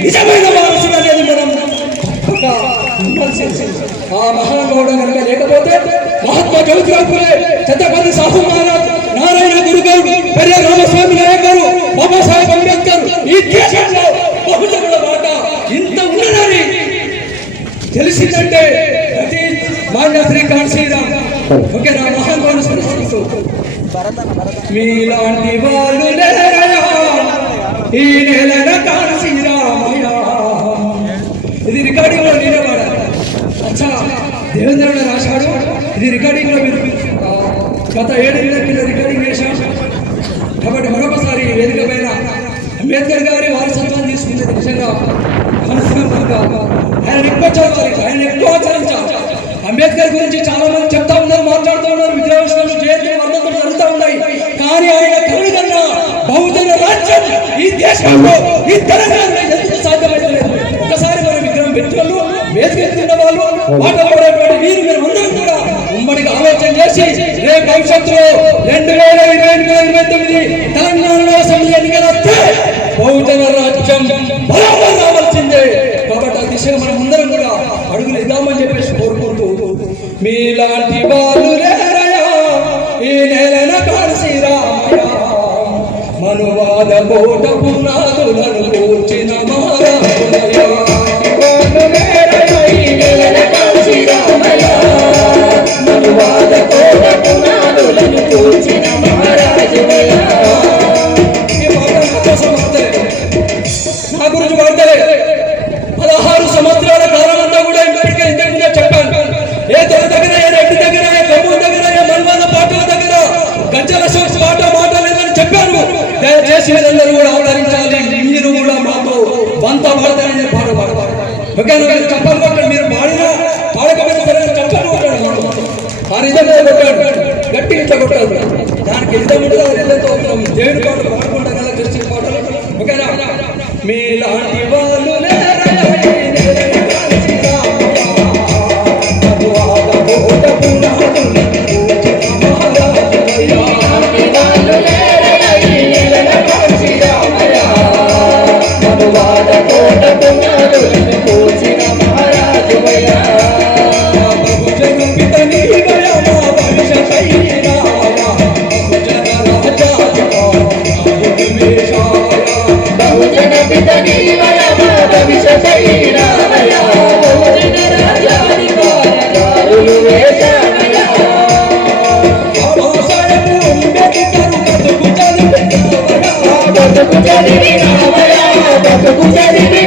నిజమైన వారసుడు అనేది మనం పక్కా ఆ మహానుభావుడు కనుక లేకపోతే మహాత్మా జ్యోతిరావు ఫులే ఛత్రపతి సాహు మహారాజ్ నారాయణ గురుగౌడ్ పెరియ రామస్వామి నాయక్ గారు బాబాసాహెబ్ అంబేద్కర్ ఈ దేశంలో బహుజనుల మాట ఇంత ఉన్నదని తెలిసిందంటే ప్రతి మాన్య శ్రీ కాశీరామ్ ఓకే నా మహానుభావుని స్మరిస్తూ మీలాంటి వాళ్ళు ఈ నెలన కాశీరామయ్య ఇది రికార్డింగ్లో నేనే వాడాను అచ్చా దేవేంద్ర రాశాడు. ఇది రికార్డింగ్లో మీరు గత ఏడేళ్ళ కింద రికార్డింగ్ చేశాం. కాబట్టి మరొకసారి వేదిక పైన అంబేద్కర్ గారి వారసత్వం తీసుకునేది నిజంగా మనస్ఫూర్తిగా. ఆయన ఎక్కువ చదవాలి ఆయన ఎక్కువ ఆచరించాలి అంబేద్కర్ గురించి చాలా మంది చెప్తా ఈ ఈ తెలంగాణలో ఎందుకు సాధ్యమైతలేదు ఒకసారి మన విగ్రహం పెట్టుకోళ్ళు వేసుకెళ్తున్న వాళ్ళు మాట్లాడేటువంటి వీరు మీరు అందరం కూడా ఉమ్మడిగా ఆలోచన చేసి రేపు భవిష్యత్తులో రెండు వేల ఇరవై ఎనిమిది ఇరవై తొమ్మిది తెలంగాణలో అసెంబ్లీ ఎన్నికలు వస్తే బహుజన రాజ్యం రావాల్సిందే. కాబట్టి ఆ దిశగా మనం అందరం కూడా అడుగులు ఇద్దామని చెప్పేసి కోరుకుంటూ మీలాంటి గురించి మాట్లాడే పదహారు సంవత్సరాల కాలం అంతా కూడా ఇప్పటికే ఇంతకుముందే చెప్పాను. ఏ తొలి దగ్గర ఏ రెడ్డి దగ్గర ఏ కమ్ము దగ్గర ఏ మన్వాద పాటల దగ్గర గంజల శోష్ పాట మాట లేదని చెప్పాను. దయచేసి మీరందరూ కూడా అవతరించాలి మీరు కూడా మాతో వంత పాడతారని పాట పాడతారు. ఓకేనా చెప్పాలి కొట్టండి. మీరు పాడినా పాడకపోతే సరే చెప్పాలి కొట్టాడు. ఆ రిధంగా కొట్టాడు. గట్టి ఇట్లా కొట్టాడు. దానికి రిధం ఉంటుంది Baby,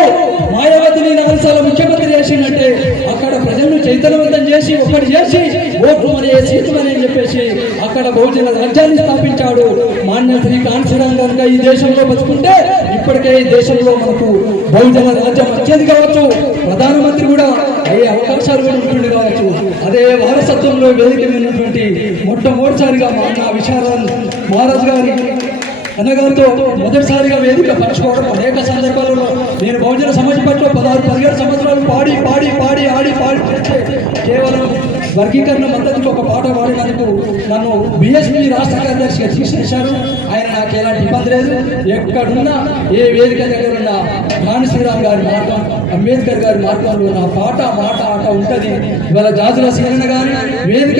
ఎందుకు మాయావతిని నగరసాల ముఖ్యమంత్రి చేసిందంటే అక్కడ ప్రజలను చైతన్యవంతం చేసి ఒకటి చేసి ఓట్లు మన అని చెప్పేసి అక్కడ బహుజన రాజ్యాన్ని స్థాపించాడు. మాన్య శ్రీ కాన్సీరాం కనుక ఈ దేశంలో బతుకుంటే ఇప్పటికే ఈ దేశంలో మనకు బహుజన రాజ్యం వచ్చేది కావచ్చు. ప్రధానమంత్రి కూడా అయ్యే అవకాశాలు కూడా కావచ్చు. అదే వారసత్వంలో వేదిక మొట్టమొదటిసారిగా మా విశారాన్ మహారాజ్ గారి అన్నగారితో మొదటిసారిగా వేదిక పంచుకోవడం అనేక సందర్భాలలో నేను బహుజన సమాజ పట్ల పదహారు పదిహేడు సంవత్సరాలు పాడి పాడి పాడి ఆడి పాడి చేస్తే కేవలం వర్గీకరణ మద్దతుకు ఒక పాట పాడినందుకు నన్ను బిఎస్పీ రాష్ట్ర కార్యదర్శిగా తీసేశారు ఆయన నాకు ఎలాంటి ఇబ్బంది లేదు. ఎక్కడున్నా ఏ వేదిక దగ్గర ఉన్న రాణి శ్రీరామ్ గారి మార్గం అంబేద్కర్ గారి మార్గంలో నా పాట మాట ఆట ఉంటుంది. ఇవాళ జాజుల సీరణ కానీ వేదిక